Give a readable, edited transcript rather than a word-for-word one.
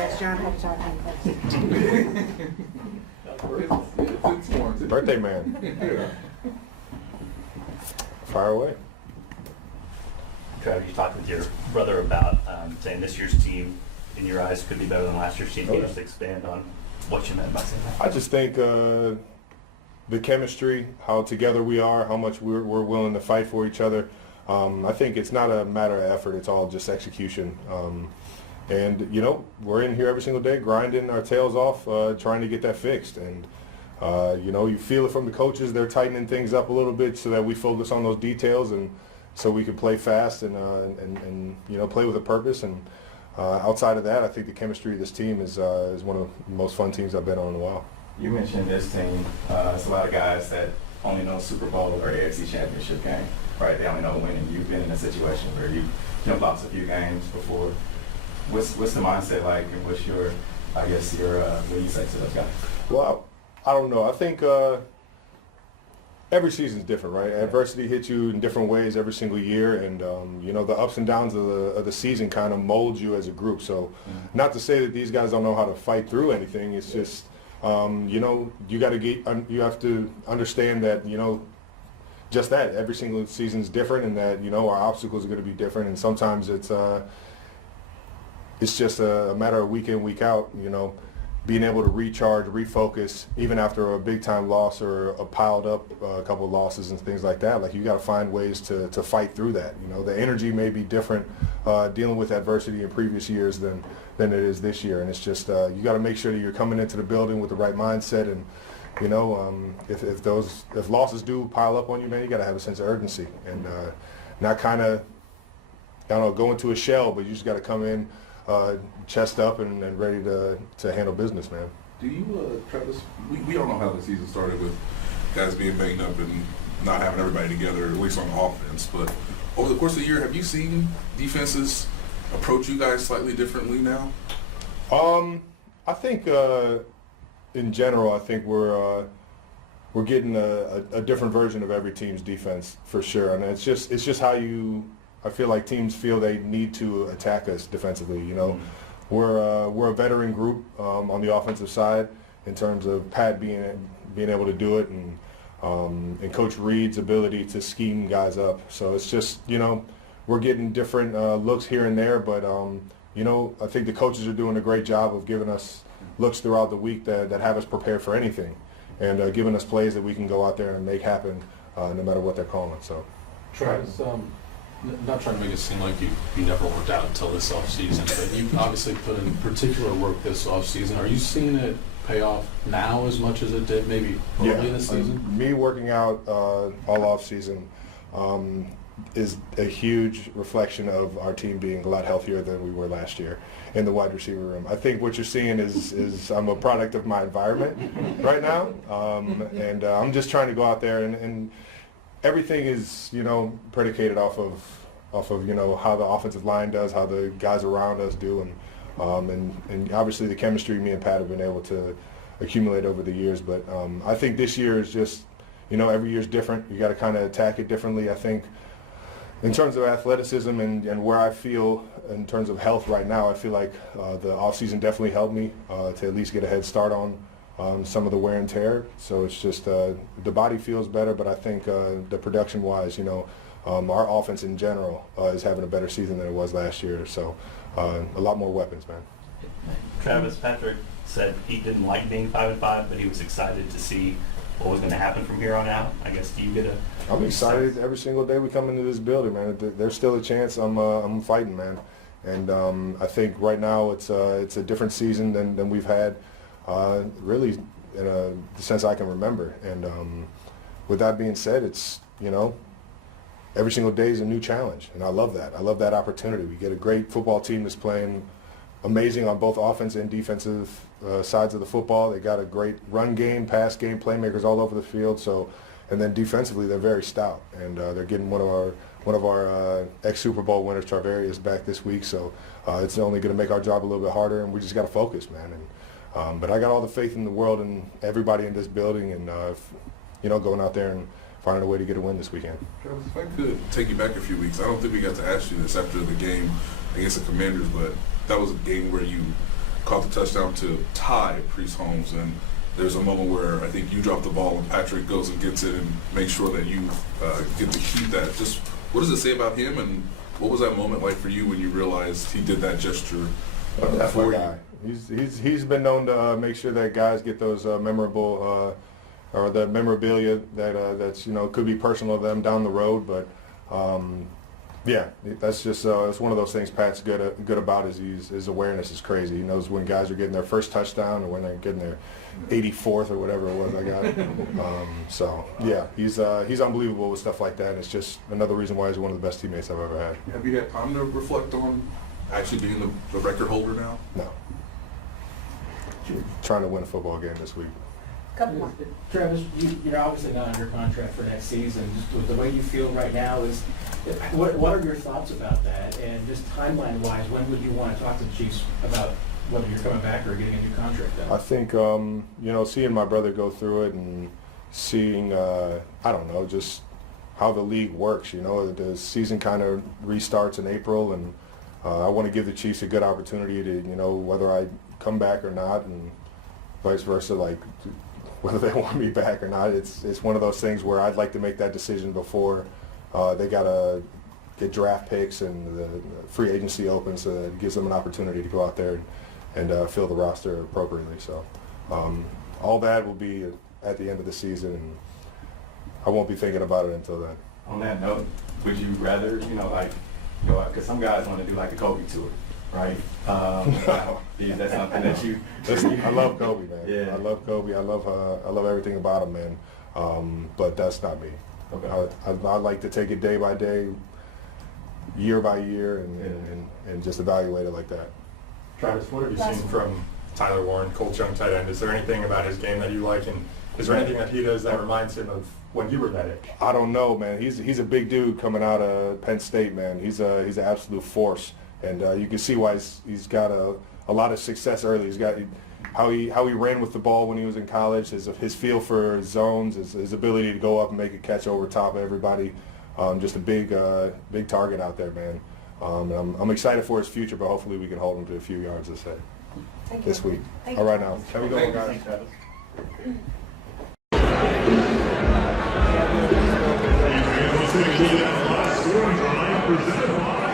that Sean had to talk to me first. Birthday man. Fire away. Trevor, you talked with your brother about saying this year's team, in your eyes, could be better than last year's team. Can you just expand on what you meant by saying that? I just think the chemistry, how together we are, how much we're willing to fight for each other. I think it's not a matter of effort. It's all just execution. And, you know, we're in here every single day grinding our tails off, trying to get that fixed. And, you know, you feel it from the coaches. They're tightening things up a little bit so that we focus on those details and so we can play fast and you know, play with a purpose. And outside of that, I think the chemistry of this team is one of the most fun teams I've been on in a while. You mentioned this team. It's a lot of guys that only know Super Bowl or AFC Championship game, right? They only know winning. You've been in a situation where you've lost a few games before. What's the mindset like, and what's your, I guess, what do you say to those guys? Well, I don't know. I think every season's different, right? Adversity hits you in different ways every single year, and you know, the ups and downs of the season kind of mold you as a group. So, not to say that these guys don't know how to fight through anything. It's just, you know, you have to understand that, you know, just that every single season's different, and that, you know, our obstacles are going to be different, and sometimes it's just a matter of week in, week out, you know, being able to recharge, refocus, even after a big-time loss or a piled up a couple of losses and things like that. Like, you got to find ways to fight through that. You know, the energy may be different dealing with adversity in previous years than it is this year. And it's just, you got to make sure that you're coming into the building with the right mindset. And, you know, if losses do pile up on you, man, you got to have a sense of urgency and not kind of, I don't know, go into a shell, but you just got to come in chest up and ready to handle business, man. Do you, Travis, we don't know how the season started with guys being banged up and not having everybody together, at least on the offense, but over the course of the year, have you seen defenses approach you guys slightly differently now? I think in general, I think we're getting a different version of every team's defense for sure, and it's just how I feel like teams feel they need to attack us defensively. You know, we're a veteran group on the offensive side in terms of Pat being able to do it, and Coach Reed's ability to scheme guys up. So it's just, you know, we're getting different looks here and there, but you know, I think the coaches are doing a great job of giving us looks throughout the week that have us prepared for anything, and giving us plays that we can go out there and make happen no matter what they're calling. So, Travis, not trying to make it seem like you never worked out until this offseason, but you obviously put in particular work this offseason. Are you seeing it pay off now as much as it did maybe early in the season? Me working out all offseason is a huge reflection of our team being a lot healthier than we were last year in the wide receiver room. I think what you're seeing is I'm a product of my environment right now, and I'm just trying to go out there and everything is, you know, predicated off of you know, how the offensive line does, how the guys around us do, and obviously the chemistry me and Pat have been able to accumulate over the years. But I think this year is just, you know, every year is different. You got to kind of attack it differently. I think in terms of athleticism and where I feel in terms of health right now, I feel like the offseason definitely helped me to at least get a head start on some of the wear and tear. So it's just the body feels better, but I think the production-wise, you know, our offense in general is having a better season than it was last year. So a lot more weapons, man. Travis, Patrick said he didn't like being 5-5, but he was excited to see what was going to happen from here on out. I guess, do you get a... I'm excited every single day we come into this building, man. There's still a chance I'm fighting, man. And I think right now it's a different season than we've had really in the sense I can remember. And with that being said, it's, you know, every single day is a new challenge, and I love that. I love that opportunity. We get a great football team that's playing amazing on both offense and defensive sides of the football. They got a great run game, pass game, playmakers all over the field. So, and then defensively, they're very stout, and they're getting one of our ex-Super Bowl winners, Tarvarius, back this week. So it's only going to make our job a little bit harder, and we just got to focus, man. And but I got all the faith in the world in everybody in this building, and you know, going out there and finding a way to get a win this weekend. Travis, if I could take you back a few weeks, I don't think we got to ask you this after the game against the Commanders, but that was a game where you caught the touchdown to tie Priest Holmes, and there's a moment where I think you drop the ball and Patrick goes and gets it and makes sure that you get to keep that. Just what does it say about him, and what was that moment like for you when you realized he did that gesture That's my for guy. you? He's been known to make sure that guys get those memorable or the memorabilia that's could be personal to them down the road, but yeah, that's just it's one of those things Pat's good about is his awareness is crazy. He knows when guys are getting their first touchdown or when they're getting their 84th or whatever it was I got. So yeah, he's unbelievable with stuff like that. And it's just another reason why he's one of the best teammates I've ever had. Have you had time to reflect on actually being the record holder now? No. Trying to win a football game this week. Couple more. Travis, you're obviously not under contract for next season. Just with the way you feel right now, what are your thoughts about that? And just timeline-wise, when would you want to talk to the Chiefs about whether you're coming back or getting a new contract done? I think seeing my brother go through it and seeing I don't know just how the league works. The season kind of restarts in April, and I want to give the Chiefs a good opportunity to whether I come back or not, and vice versa, like whether they want me back or not. It's one of those things where I'd like to make that decision before they gotta get draft picks and the free agency opens, so that it gives them an opportunity to go out there and fill the roster appropriately. So all that will be at the end of the season, and I won't be thinking about it until then. On that note, would you rather, because some guys want to do like a Kobe tour, right? Is that something that you? Listen, I love Kobe, man. Yeah. I love Kobe. I love everything about him, man. But that's not me. Okay. I like to take it day by day, year by year, and just evaluate it like that. Travis, what have you seen from Tyler Warren, Colts young tight end? Is there anything about his game that you like, and is there anything that he does that reminds him of when you were that age? I don't know, man. He's a big dude coming out of Penn State, man. He's an absolute force, and you can see why he's got a lot of success early. He's got how he ran with the ball when he was in college, his feel for zones, his ability to go up and make a catch over top of everybody. Just a big target out there, man. I'm excited for his future, but hopefully we can hold him to a few yards this week. All right, now. Have a good one, guys. Thanks, Travis. Last scoring drive presented by